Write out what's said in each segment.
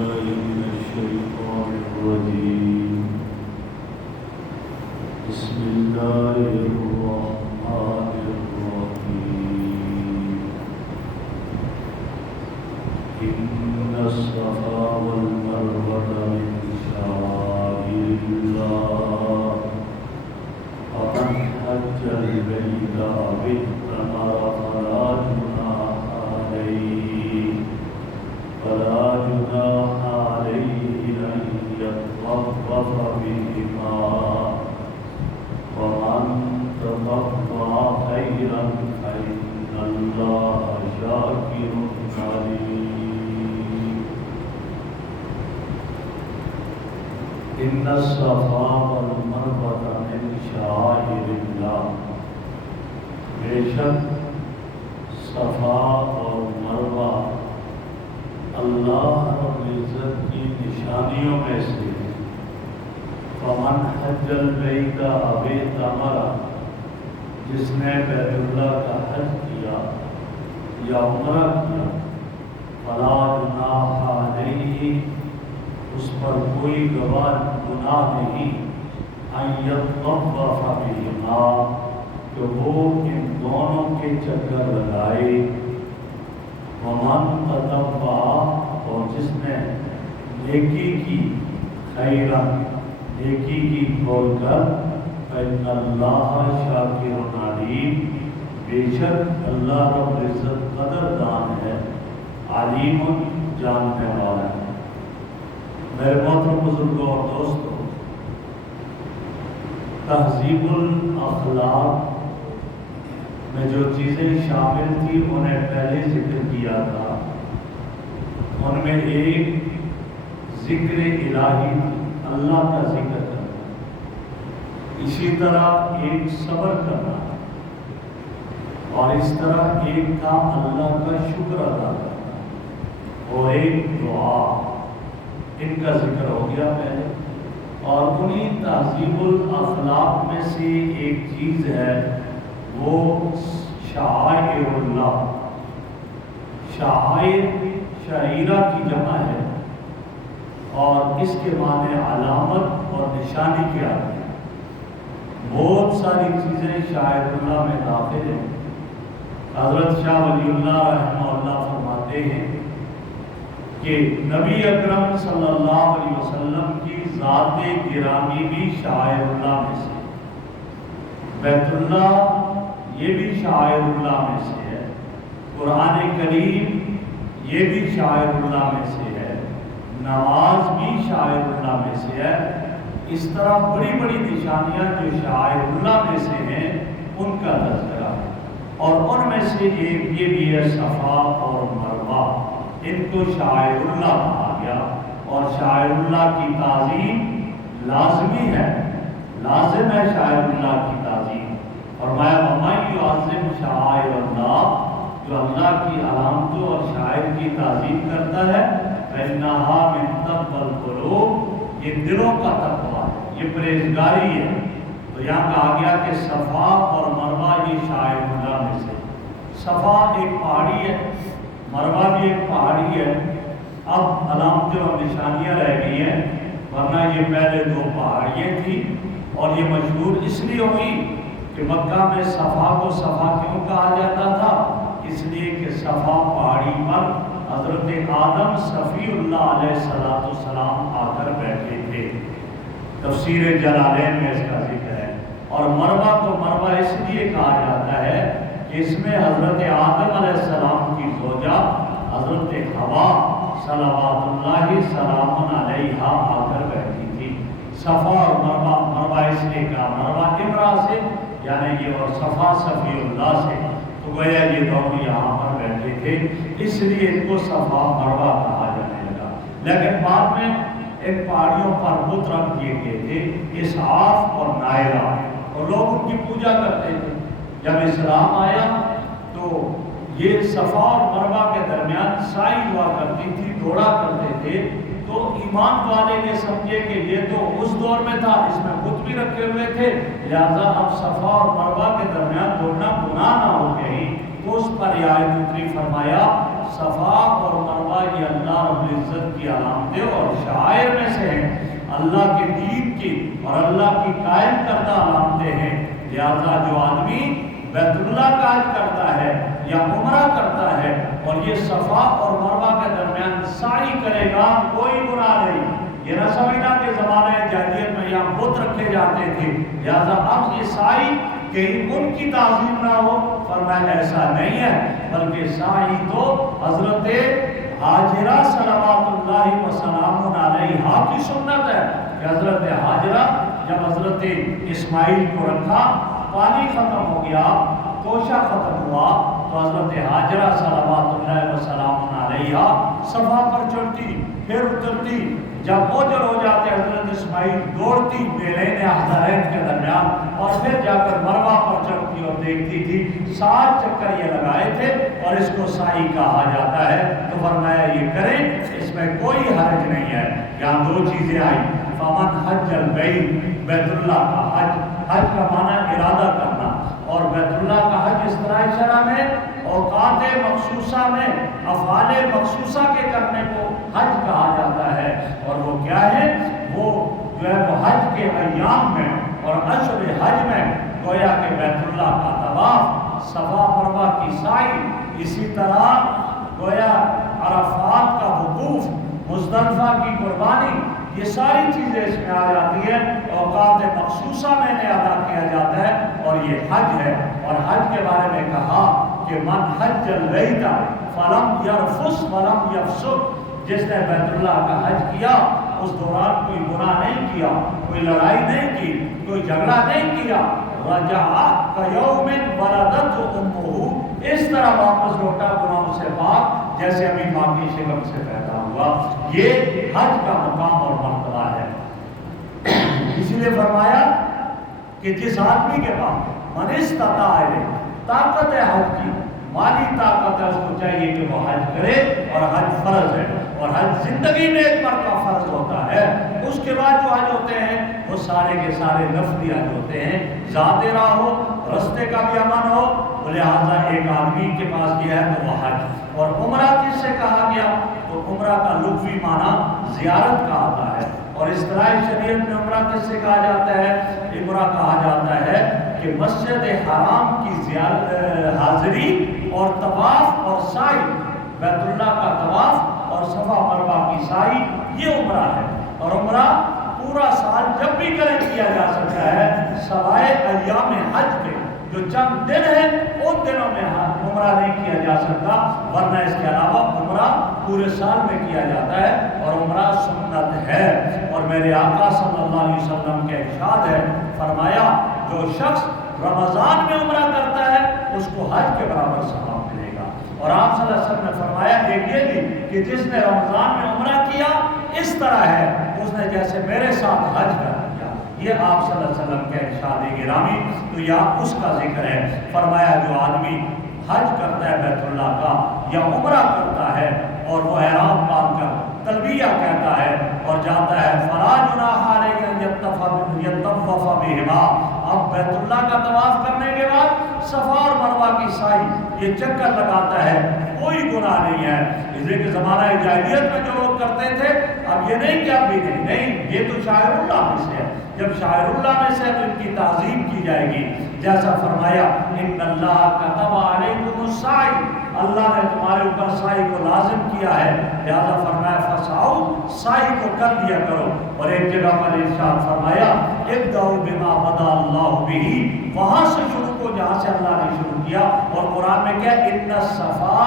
بالله من الشيطان الرجيم. بسم الله الرحمن الرحيم. إن الصفا والمروة من شعائر الله فمن حج البيت أو اعتمر فلا جناح عليه أن يطوف بهما ومن تطوع خيرا فإن الله شاكر عليم. إن الصفا والمروة من شعائر الله. بے شک صفا اور مروہ اللہ رب العزت کی نشانیوں میں سے ہے. فمن حج البیت او اعتمر، جس نے بیت اللہ کا حج کیا یا عمرہ کیا، فلا جناح علیہ، اس پر کوئی گناہ نہیں، ان یطوف بہما، کہ وہ ان دونوں کے چکر لگائے. ومن تطوع، اور جس نے نیکی کی، خیرا، نیکی کی کھول کر، فإن اللہ شاکر علیم، بے شک اللہ رب العزت قدردان ہے، علیم جاننے والا ہے. میرے محترم بزرگوں اور دوستوں، تہذیب الاخلاق میں جو چیزیں شامل تھی انہیں پہلے ذکر کیا تھا. ان میں ایک ذکر الہی، اللہ کا ذکر کرنا، اسی طرح ایک صبر کرنا، اور اس طرح ایک تھا اللہ کا شکر ادا کرنا، اور ایک دعا. ان کا ذکر ہو گیا پہلے. اور انہی تہذیب الاخلاق میں سے ایک چیز ہے وہ شعائر اللہ. شعائر شعیرہ کی جمع ہے، اور اس کے معنی علامت اور نشانی کیا ہے. بہت ساری چیزیں شعائر اللہ میں داخل ہیں. حضرت شاہ ولی اللہ رحمہ اللہ فرماتے ہیں کہ نبی اکرم صلی اللہ علیہ وسلم کی ذات گرامی بھی شعائر اللہ میں سے، بیت اللہ یہ بھی شعائر اللہ میں سے ہے، قرآن کریم یہ بھی شعائر اللہ میں سے ہے، نماز بھی شعائر اللہ میں سے ہے. اس طرح بڑی بڑی نشانیاں جو شعائر اللہ میں سے ہیں ان کا تذکرہ ہے. اور ان میں سے ایک یہ بھی ہے صفا اور مروہ. ان کو شعائر اللہ کہا گیا، اور شعائر اللہ کی تعظیم لازمی ہے، لازم ہے شعائر اللہ کی تعظیم. فرمایا وَمَن يُعَظِّمْ شَعَائِرَ اللَّهِ، جو اللہ کی علامتوں اور شعائر کی تعظیم کرتا ہے، فَإِنَّهَا مِن تَقْوَى الْقُلُوبِ، یہ دلوں کا تقویٰ ہے، یہ پرہیزگاری ہے. تو یہاں کہا گیا کہ صفا اور مروہ یہ شعائر اللہ میں سے. صفا ایک پہاڑی ہے، مروہ بھی ایک پہاڑی ہے. اب علامتیں اور نشانیاں رہ گئی ہیں، ورنہ یہ پہلے دو پہاڑیاں تھیں. اور یہ مشہور اس لیے ہوئی کہ مکہ میں صفا کو صفا کیوں کہا جاتا تھا؟ اس لیے کہ صفا پہاڑی پر حضرت آدم صفی اللہ علیہ السلام آ کر بیٹھے تھے. تفسیر جلالین میں اس کا ذکر ہے. اور مروہ کو مروہ اس لیے کہا جاتا ہے کہ اس میں حضرت آدم علیہ السلام کی زوجہ حضرت حوا صلوات اللہ سلام علیہا آ کر بیٹھی تھی. صفا اور مروہ اس لیے کہا، مروہ امرا سے یعنی یہ، اور صفا صفی اللہ سے، تو گویا یہ دونوں یہاں پر بیٹھے تھے، اس لیے ان کو صفا مروہ کہا جانے لگا. لیکن بعد میں ان پہاڑیوں پر بت رکھ دیے گئے تھے، اسعاف اور نائرہ، اور لوگ ان کی پوجا کرتے تھے. جب اسلام آیا تو یہ صفا اور مروہ کے درمیان سائی ہوا کرتی تھی، دوڑا کرتے تھے. تو ایمان والے نے سمجھے کہ یہ تو اس دور میں تھا، اس میں بت بھی رکھے ہوئے تھے، لہذا اب صفا اور مروہ کے درمیان دوڑنا گناہ نہ ہو گئی. تو اس پر یہ آیت اتری، فرمایا صفا اور مروہ یہ اللہ رب العزت کی علامتیں اور شعائر میں سے ہیں، اللہ کے دین کی اور اللہ کی قائم کردہ علامتیں ہیں۔ لہذا جو آدمی بیت اللہ کا حج کرتا ہے یا عمرہ کرتا ہے اور یہ صفا اور مروہ کے درمیان سعی کرے گا، کوئی گناہ نہیں۔ یہ نہ سمجھنا کہ زمانہ جاہلیت میں یہاں بت رکھے جاتے تھے لہذا اب یہ سعی کہیں ان کی تعظیم نہ ہو، فرمایا ایسا نہیں ہے، بلکہ سعی تو حضرت ہاجرہ صلوات اللہ وسلام علیہا کی سنت ہے کہ حضرت ہاجرہ جب حضرت اسماعیل کو رکھا، پانی ختم ہو گیا، توشہ ختم ہوا، تو حضرت ہاجرہ صلوات اللہ وسلام علیہا صفا پر چڑھتی پھر اترتی، جب اوجل ہو جاتے حضرت اسماعیل دوڑتی بیلین حضرین کے درمیان اور پھر جا کر مروہ پر چڑھتی اور دیکھتی تھی۔ 7 چکر یہ لگائے تھے اور اس کو سعی کہا جاتا ہے۔ تو فرمایا یہ کریں، اس میں کوئی حرج نہیں ہے۔ یہاں 2 چیزیں آئیں، فمن حج البیت، بیت اللہ کا حج، حج کا معنی ارادہ کرنا، اور بیت اللہ کا حج اس طرح شرع میں اوقات مخصوصہ میں افعال مخصوصہ کے کرنے کو حج کہا جاتا ہے، اور وہ کیا ہے؟ وہ جو ہے وہ حج کے ایام میں اور اشہر حج میں گویا کہ بیت اللہ کا طواف، صفا مروہ کی سعی، اسی طرح گویا عرفات کا وقوف، مزدلفہ کی قربانی، یہ ساری چیزیں اس میں آ جاتی ہیں۔ اوقات مخصوصہ میں نے ادا کیا جاتا ہے اور یہ حج ہے۔ اور حج کے بارے میں کہا کہ من حج البیت فلم یرفث ولم یفسق، جس نے بیت اللہ کا حج کیا اس دوران کوئی گناہ نہیں کیا، کوئی لڑائی نہیں کی، کوئی جھگڑا نہیں کیا، رجع کیوم ولدتہ امہ، اس طرح واپس لوٹا گناہوں سے پاک جیسے ابھی ماں کی شکم سے پیدا ہوا۔ یہ حج کا مقام اور مرتبہ ہے۔ اسی لیے فرمایا کہ جس آدمی کے پاس من استطاع الیہ، طاقت ہے حج کی، مالی طاقت ہے، اس کو چاہیے کہ وہ حج کرے، اور حج فرض ہے، اور حج زندگی میں ایک مرتبہ فرض ہوتا ہے۔ اس کے بعد جو حج ہوتے ہیں وہ سارے کے سارے نفلی حج ہوتے ہیں، ذات راہ ہو، رستے کا بھی امن ہو، لہٰذا ایک آدمی کے پاس یہ ہے تو وہ حج۔ اور عمرہ کس سے کہا گیا؟ تو عمرہ کا لغوی معنی زیارت کا آتا ہے، اور اصطلاحی شریعت میں عمرہ کس سے کہا جاتا ہے؟ عمرہ کہا جاتا ہے کہ مسجد حرام کی حاضری اور طواف اور سعی، بیت اللہ کا طواف اور صفا مروہ کی سعی، یہ عمرہ ہے۔ اور عمرہ پورا سال جب بھی کرے کیا جا سکتا ہے، سوائے ایام حج کے جو چند دن ہیں ان دنوں میں عمرہ نہیں کیا جا سکتا، ورنہ اس کے علاوہ عمرہ پورے سال میں کیا جاتا ہے، اور عمرہ سنت ہے۔ اور میرے آقا صلی اللہ علیہ وسلم کے ارشاد ہے، فرمایا جو شخص رمضان میں عمرہ کرتا ہے اس کو حج کے برابر ثواب ملے گا۔ اور آپ صلی اللہ علیہ وسلم نے فرمایا ایک یہ بھی کہ جس نے رمضان میں عمرہ کیا اس طرح ہے اس نے جیسے میرے ساتھ حج کر دیا۔ یہ آپ صلی اللہ علیہ وسلم کے ارشاد گرامی، تو یہاں اس کا ذکر ہے۔ فرمایا جو آدمی حج کرتا ہے بیت اللہ کا یا عمرہ کرتا ہے اور وہ احرام باندھ کر تلبیہ کہتا ہے اور جاتا ہے، فلا جناح علیہ ان یطوف بہما، اب بیت اللہ کا طواف کرنے کے بعد صفا اور مروہ کی سعی، یہ چکر لگاتا ہے، کوئی گناہ نہیں ہے۔ اس لیے کہ زمانہ جاہلیت میں جو لوگ کرتے تھے، اب یہ نہیں کہ اب بھی نہیں، یہ تو شاعر اللہ میں سے ہے۔ جب شاعر اللہ میں سے ہے تو ان کی تعظیم کی جائے گی، جیسا فرمایا ان اللہ کتب علیکم السعی، اللہ نے تمہارے اوپر سعی کو لازم کیا ہے، لہذا فرمایا فسعوا، سعی کو کر دیا کرو۔ اور ایک جگہ پر ارشاد فرمایا ابدؤوا بما بدا اللہ بہ، وہاں سے شروع کو جہاں سے اللہ نے شروع کیا۔ اور قرآن میں کیا ان الصفا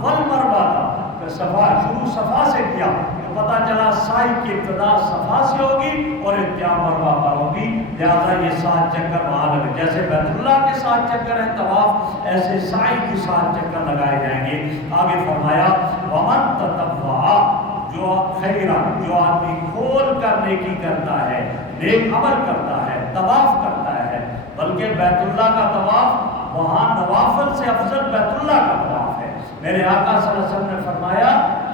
والمروہ، صفا شروع صفا سے کیا، تو پتہ چلا سعی کی ابتدا صفا سے ہوگی اور انتہا مروہ پر ہوگی، لہذا یہ 7 چکر وہاں لگے، جیسے بیت اللہ کے 7 چکر ہیں طواف، ایسے سعی کی 7 چکر لگائے جائیں گے۔ آگے فرمایا ومن تطوع، جو خیرہ، جو آدمی کھول کر نیکی کرتا ہے، نیک عمل کرتا ہے، طواف کرتا ہے، بلکہ بیت اللہ کا طواف وہاں نوافل سے افضل بیت اللہ کا طواف ہے۔ میرے آقا صلی اللہ علیہ وسلم نے فرمایا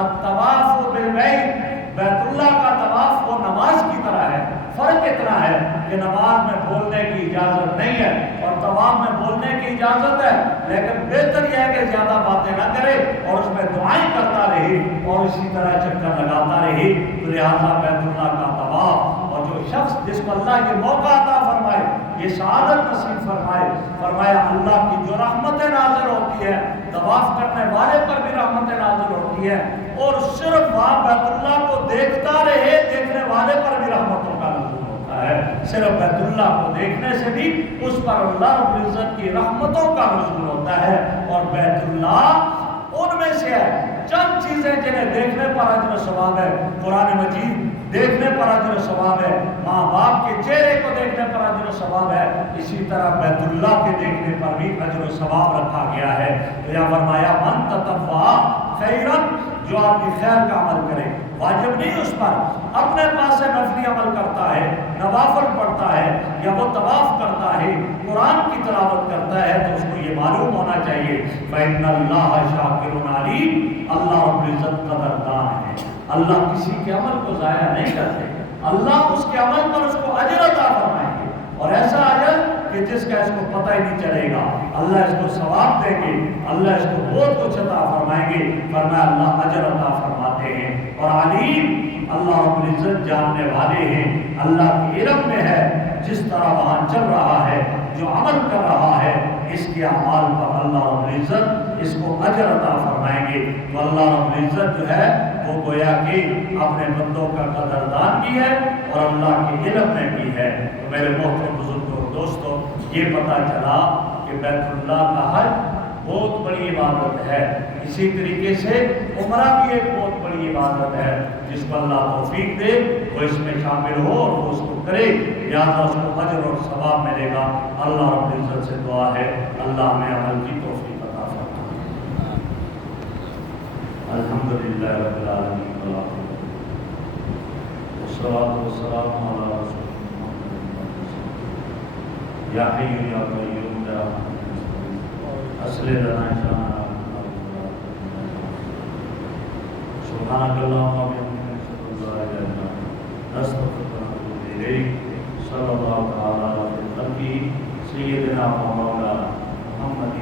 الطواف بالبیت، بیت اللہ کا طواف وہ نماز کی طرح ہے، فرق اتنا ہے کہ نماز میں بولنے کی اجازت نہیں ہے اور طواف میں بولنے کی اجازت ہے، لیکن بہتر یہ ہے کہ سے زیادہ باتیں نہ کرے اور اس میں دعائیں کرتا رہے اور اسی طرح چکر لگاتا رہے. تو لہٰذا بیت اللہ کا طواف، اور جو شخص جس کو اللہ یہ موقع عطا فرمائے، یہ سعادت نصیب فرمائے، فرمایا اللہ کی جو رحمتیں نازل ہوتی ہے طواف کرنے والے پر بھی رحمتیں نازل ہوتی ہے، اور صرف وہاں بیت اللہ کو دیکھتا رہے دیکھنے والے پر بھی رحمتوں کا نزول ہوتا ہے. صرف بیت اللہ کو دیکھنے سے بھی اس پر اللہ رب العزت کی رحمتوں کا نزول ہوتا ہے. اور بیت اللہ ان میں سے ہے چند چیزیں جنہیں دیکھنے پر اجر و ثواب ہے. قرآن مجید دیکھنے پر اجر و ثواب ہے، ماں باپ کے چہرے کو دیکھنے پر اجر و ثواب ہے، اسی طرح بیت اللہ کے دیکھنے پر بھی اجر و ثواب رکھا گیا ہے. تو یا فرمایا من تطوع خیرا، جو آپ کی خیر کا عمل کرے، واجب نہیں اس پر، اپنے پاس سے نفلی عمل کرتا ہے، نوافل پڑھتا ہے، یا وہ طواف کرتا ہے، قرآن کی تلاوت کرتا ہے، تو اس کو یہ معلوم ہونا چاہیے فإن اللہ شاکر علیم، اللہ رب العزت قدردان ہے. اللہ کسی کے عمل کو ضائع نہیں کرتے، اللہ اس کے عمل پر اس کو اجر عطا فرمائیں گے، اور ایسا اجر کہ جس کا اس کو پتہ ہی نہیں چلے گا. اللہ اس کو ثواب دیں گے، اللہ اس کو بہت کچھ عطا فرمائیں گے. فرمایا اللہ اجر عطا فرماتے ہیں. اور علیم، اللہ رب العزت جاننے والے ہیں، اللہ کے علم میں ہے جس طرح وہاں چل رہا ہے، جو عمل کر رہا ہے، اس کے اعمال پر اللہ رب العزت اس کو اجر عطا فرمائیں گے. تو اللہ رب العزت جو ہے وہ گویا کہ اپنے بندوں کا قدردان بھی ہے اور اللہ کے علم میں بھی ہے. تو میرے محترم بزرگوں اور دوستوں، یہ پتہ چلا کہ بیت اللہ کا حج بہت بڑی عبادت ہے. اسی طریقے سے عمرہ بھی ایک بہت بڑی عبادت ہے. جس کو اللہ توفیق دے وہ اس میں شامل ہو اور وہ اس کو کرے، لہٰذا اس کو اجر اور ثواب ملے گا. اللہ رب العزت سے دعا ہے اللہ ہمیں عمل کی توفیق عطا فرمائے. الحمدللہ رب العالمین والصلاۃ والسلام علی رسول اللہ یا حی یا قیوم اصلح لنا شأننا سبحانک اللہم وبحمدک اشہد ان لا الہ الا انت نستغفرک ونتوب الیک. صلی اللہ تعالی علی خیر خلقہ سیدنا و مولانا محمد